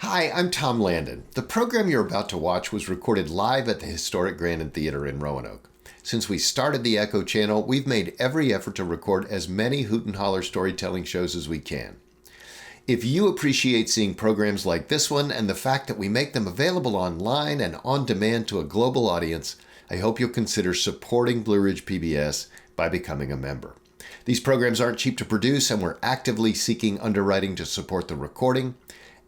Hi, I'm Tom Landon. The program you're about to watch was recorded live at the historic Grandin Theater in Roanoke. Since we started the Echo Channel, we've made every effort to record as many Hoot and Holler storytelling shows as we can. If you appreciate seeing programs like this one and the fact that we make them available online and on demand to a global audience, I hope you'll consider supporting Blue Ridge PBS by becoming a member. These programs aren't cheap to produce, and we're actively seeking underwriting to support the recording,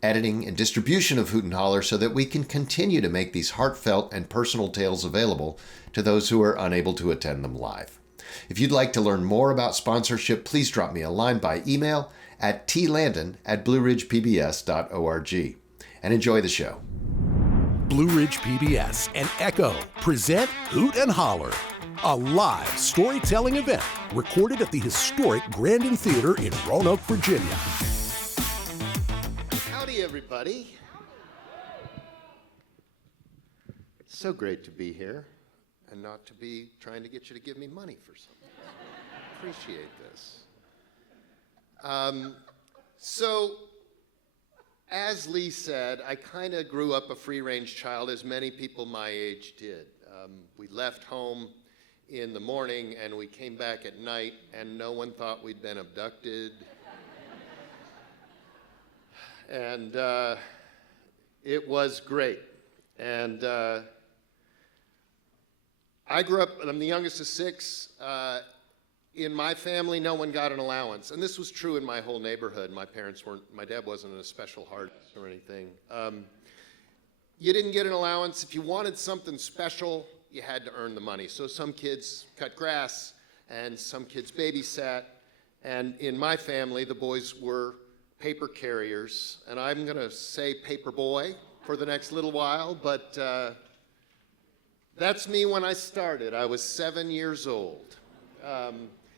editing, and distribution of Hoot and Holler so that we can continue to make these heartfelt and personal tales available to those who are unable to attend them live. If you'd like to learn more about sponsorship, please drop me a line by email at tlandon@blueridgepbs.org. And enjoy the show. Blue Ridge PBS and Echo present Hoot and Holler, a live storytelling event recorded at the historic Grandin Theater in Roanoke, Virginia. Howdy, everybody. So great to be here and not to be trying to get you to give me money for something. Appreciate this. So, as Lee said, I kind of grew up a free-range child, as many people my age did. We left home in the morning and we came back at night, and no one thought we'd been abducted. And it was great. And I grew up, I'm the youngest of six. In my family, no one got an allowance. And this was true in my whole neighborhood. My dad wasn't a special heart or anything. You didn't get an allowance. If you wanted something special, you had to earn the money. So some kids cut grass and some kids babysat. And in my family, the boys were paper carriers. And I'm gonna say paper boy for the next little while, but that's me when I started. I was 7 years old.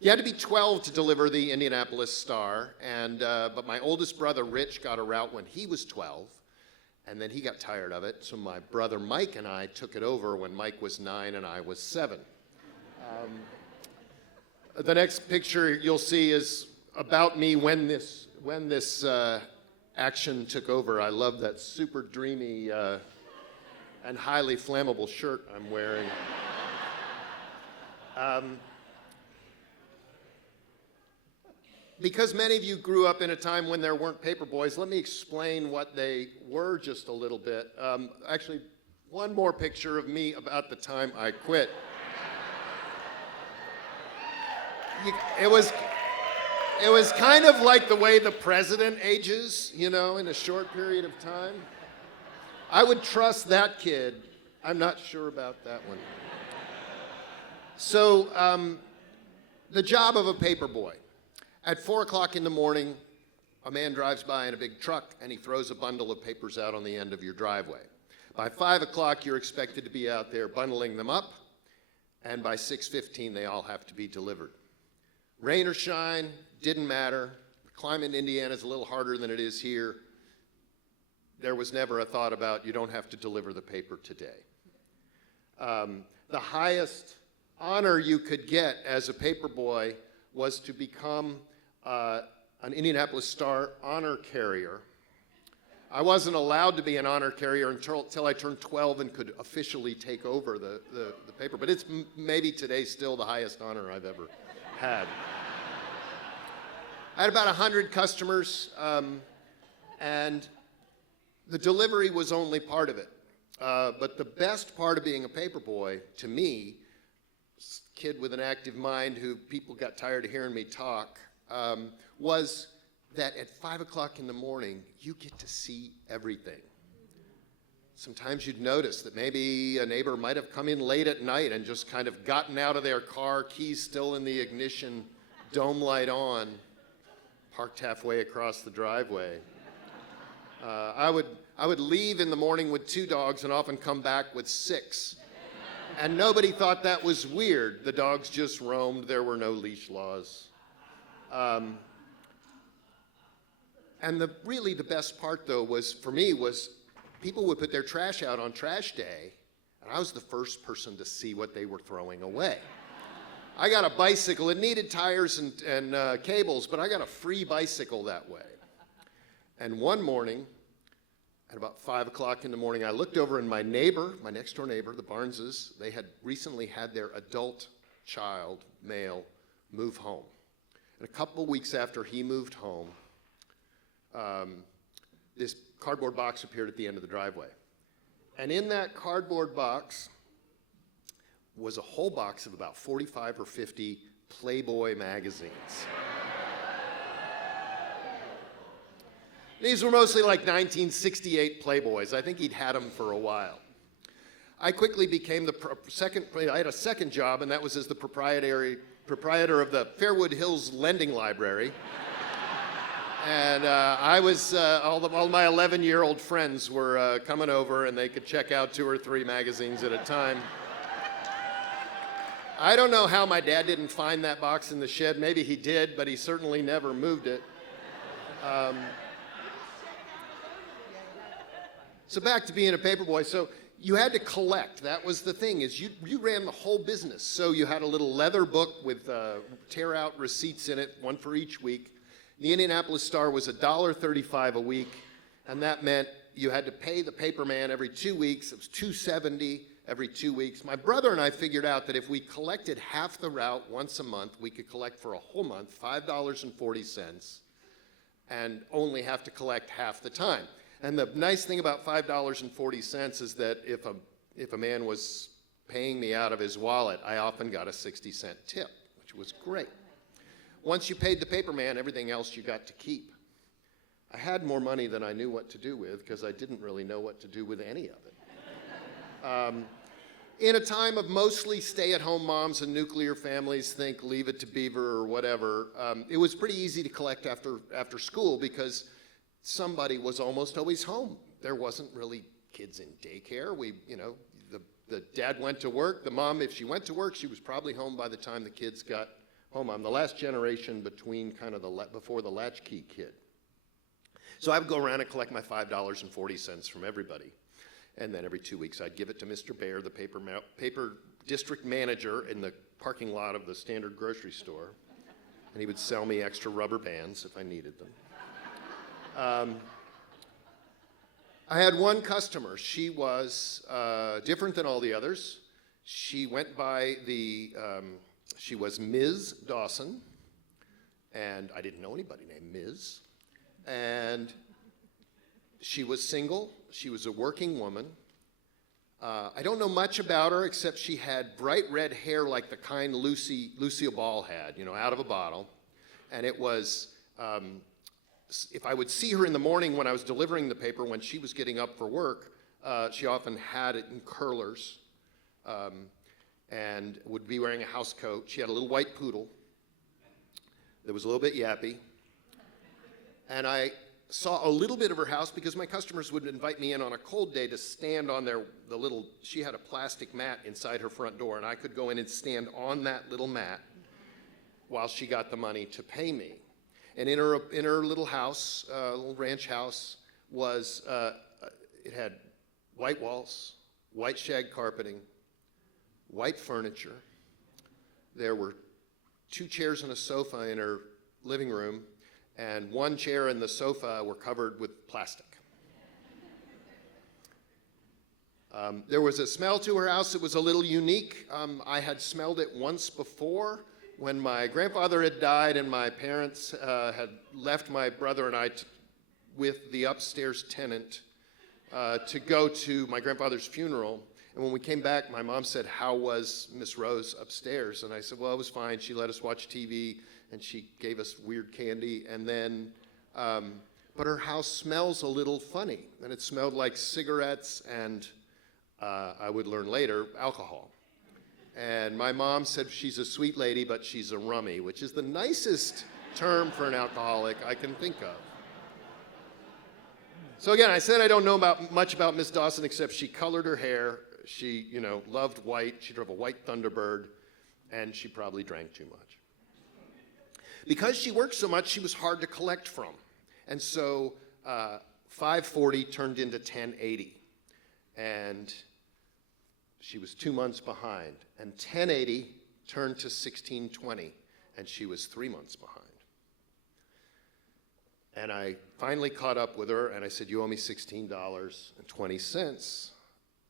You had to be 12 to deliver the Indianapolis Star, but my oldest brother, Rich, got a route when he was 12, and then he got tired of it, so my brother Mike and I took it over when Mike was 9 and I was 7. The next picture you'll see is about me when this action took over. I love that super dreamy and highly flammable shirt I'm wearing. Because many of you grew up in a time when there weren't paper boys, let me explain what they were just a little bit. Actually, one more picture of me about the time I quit. It was kind of like the way the president ages, in a short period of time. I would trust that kid. I'm not sure about that one. So, the job of a paper boy. At 4 o'clock in the morning, a man drives by in a big truck and he throws a bundle of papers out on the end of your driveway. By 5 o'clock, you're expected to be out there bundling them up, and by 6:15, they all have to be delivered. Rain or shine, didn't matter. The climate in Indiana is a little harder than it is here. There was never a thought about you don't have to deliver the paper today. The highest honor you could get as a paper boy was to become an Indianapolis Star honor carrier. I wasn't allowed to be an honor carrier until I turned 12 and could officially take over the paper, but it's maybe today still the highest honor I've ever had. I had about 100 customers, and the delivery was only part of it. But the best part of being a paper boy, to me, kid with an active mind who people got tired of hearing me talk, was that at 5 o'clock in the morning, you get to see everything. Sometimes you'd notice that maybe a neighbor might have come in late at night and just kind of gotten out of their car, keys still in the ignition, dome light on, parked halfway across the driveway. I would leave in the morning with 2 dogs and often come back with 6. And nobody thought that was weird. The dogs just roamed. There were no leash laws. And really the best part, though, was people would put their trash out on trash day, and I was the first person to see what they were throwing away. I got a bicycle. It needed tires and cables, but I got a free bicycle that way. And one morning, At about 5 o'clock in the morning, I looked over and my next door neighbor, the Barneses, they had recently had their adult child, male, move home. And a couple weeks after he moved home, this cardboard box appeared at the end of the driveway. And in that cardboard box was a whole box of about 45 or 50 Playboy magazines. These were mostly like 1968 Playboys. I think he'd had them for a while. I quickly became I had a second job, and that was as the proprietor of the Fairwood Hills Lending Library. And I was, all my 11-year-old friends were coming over, and they could check out 2 or 3 magazines at a time. I don't know how my dad didn't find that box in the shed. Maybe he did, but he certainly never moved it. So back to being a paperboy. So you had to collect. That was the thing, is you ran the whole business. So you had a little leather book with tear-out receipts in it, one for each week. The Indianapolis Star was $1.35 a week, and that meant you had to pay the paperman every 2 weeks. It was $2.70 every 2 weeks. My brother and I figured out that if we collected half the route once a month, we could collect for a whole month $5.40 and only have to collect half the time. And the nice thing about $5.40 is that if a man was paying me out of his wallet, I often got a 60-cent tip, which was great. Once you paid the paperman, everything else you got to keep. I had more money than I knew what to do with because I didn't really know what to do with any of it. In a time of mostly stay-at-home moms and nuclear families, think Leave It to Beaver or whatever, it was pretty easy to collect after school because somebody was almost always home. There wasn't really kids in daycare. The dad went to work. The mom, if she went to work, she was probably home by the time the kids got home. I'm the last generation between kind of before the latchkey kid. So I would go around and collect my $5.40 from everybody. And then every 2 weeks I'd give it to Mr. Bear, the paper district manager in the parking lot of the Standard grocery store. And he would sell me extra rubber bands if I needed them. I had one customer. She was different than all the others. She went by she was Ms. Dawson, and I didn't know anybody named Ms. And she was single. She was a working woman. I don't know much about her except she had bright red hair like the kind Lucille Ball had, out of a bottle. And it was, if I would see her in the morning when I was delivering the paper, when she was getting up for work, she often had it in curlers. And would be wearing a house coat. She had a little white poodle that was a little bit yappy. And I saw a little bit of her house because my customers would invite me in on a cold day to stand on she had a plastic mat inside her front door, and I could go in and stand on that little mat while she got the money to pay me. And in her little house, little ranch house, it had white walls, white shag carpeting, white furniture. There were 2 chairs and a sofa in her living room, and 1 chair and the sofa were covered with plastic. There was a smell to her house that was a little unique. I had smelled it once before when my grandfather had died and my parents had left my brother and I with the upstairs tenant to go to my grandfather's funeral. And when we came back, my mom said, "How was Miss Rose upstairs?" And I said, "Well, it was fine. She let us watch TV, and she gave us weird candy. And then, but her house smells a little funny." And it smelled like cigarettes and, I would learn later, alcohol. And my mom said, "She's a sweet lady, but she's a rummy," which is the nicest term for an alcoholic I can think of. So again, I said I don't know much about Miss Dawson except she colored her hair. She, loved white. She drove a white Thunderbird, and she probably drank too much. Because she worked so much, she was hard to collect from. And so $5.40 turned into $10.80. And she was 2 months behind. And $10.80 turned to $16.20, and she was 3 months behind. And I finally caught up with her, and I said, you owe me $16.20.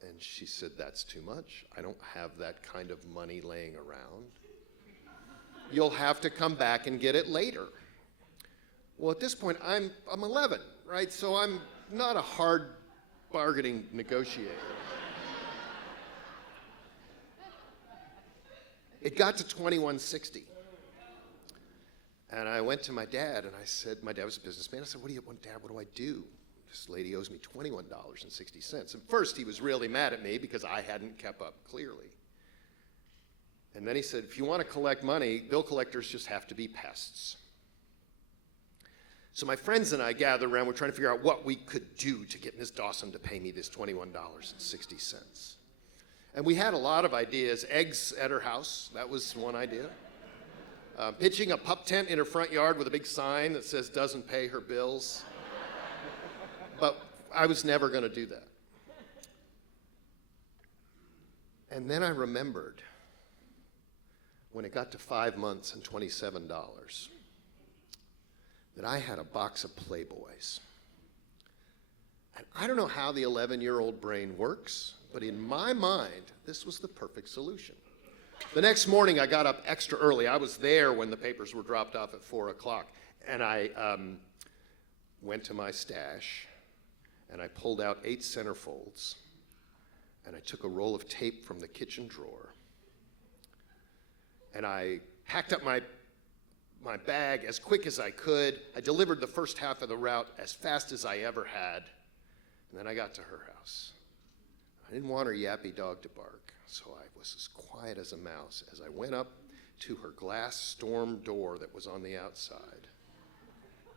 And she said, that's too much. I don't have that kind of money laying around. You'll have to come back and get it later. Well, at this point, I'm 11, right? So I'm not a hard bargaining negotiator. It got to $21.60. And I went to my dad, and I said, my dad was a businessman. I said, Dad, what do I do? This lady owes me $21.60. And first, he was really mad at me because I hadn't kept up clearly. And then he said, if you want to collect money, bill collectors just have to be pests. So my friends and I gathered around. We're trying to figure out what we could do to get Ms. Dawson to pay me this $21.60. And we had a lot of ideas. Eggs at her house, that was one idea. Pitching a pup tent in her front yard with a big sign that says doesn't pay her bills. But I was never going to do that. And then I remembered when it got to 5 months and $27 that I had a box of Playboys. And I don't know how the 11-year-old brain works, but in my mind, this was the perfect solution. The next morning, I got up extra early. I was there when the papers were dropped off at 4 o'clock. And I went to my stash, and I pulled out 8 centerfolds, and I took a roll of tape from the kitchen drawer, and I packed up my bag as quick as I could. I delivered the first half of the route as fast as I ever had, and then I got to her house. I didn't want her yappy dog to bark, so I was as quiet as a mouse as I went up to her glass storm door that was on the outside.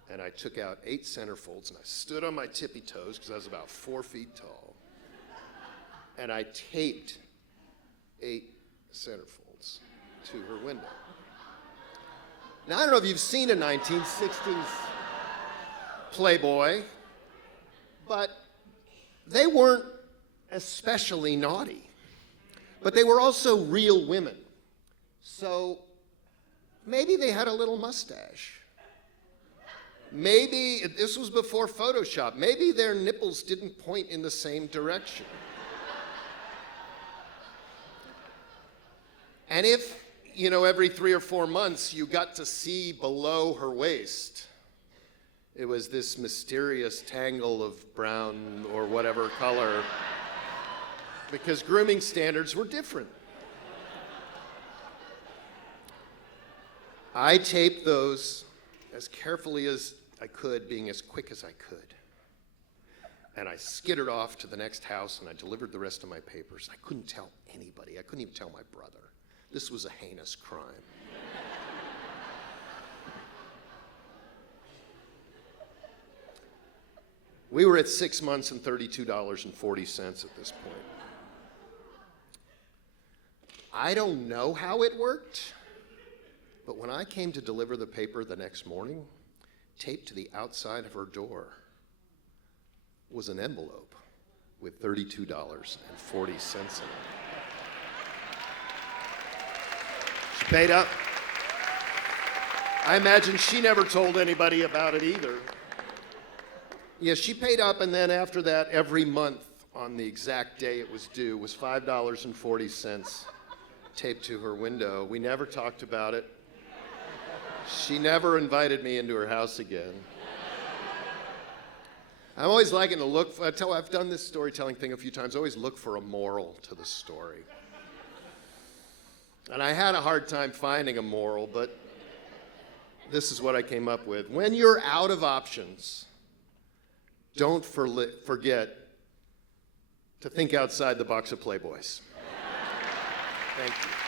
And I took out 8 centerfolds, and I stood on my tippy toes because I was about 4 feet tall. And I taped 8 centerfolds to her window. Now, I don't know if you've seen a 1960s Playboy, but they weren't especially naughty. But they were also real women. So maybe they had a little mustache. Maybe, this was before Photoshop, maybe their nipples didn't point in the same direction. And if, every 3 or 4 months you got to see below her waist, it was this mysterious tangle of brown or whatever color, because grooming standards were different. I taped those as carefully as I could, being as quick as I could. And I skittered off to the next house, and I delivered the rest of my papers. I couldn't tell anybody. I couldn't even tell my brother. This was a heinous crime. We were at 6 months and $32.40 at this point. I don't know how it worked, but when I came to deliver the paper the next morning, taped to the outside of her door was an envelope with $32.40 in it. She paid up. I imagine she never told anybody about it either. Yeah, she paid up, and then after that, every month on the exact day it was due was $5.40 taped to her window. We never talked about it. She never invited me into her house again. I'm always liking to look, I've done this storytelling thing a few times, I always look for a moral to the story. And I had a hard time finding a moral, but this is what I came up with. When you're out of options, don't forget to think outside the box of Playboys. Thank you.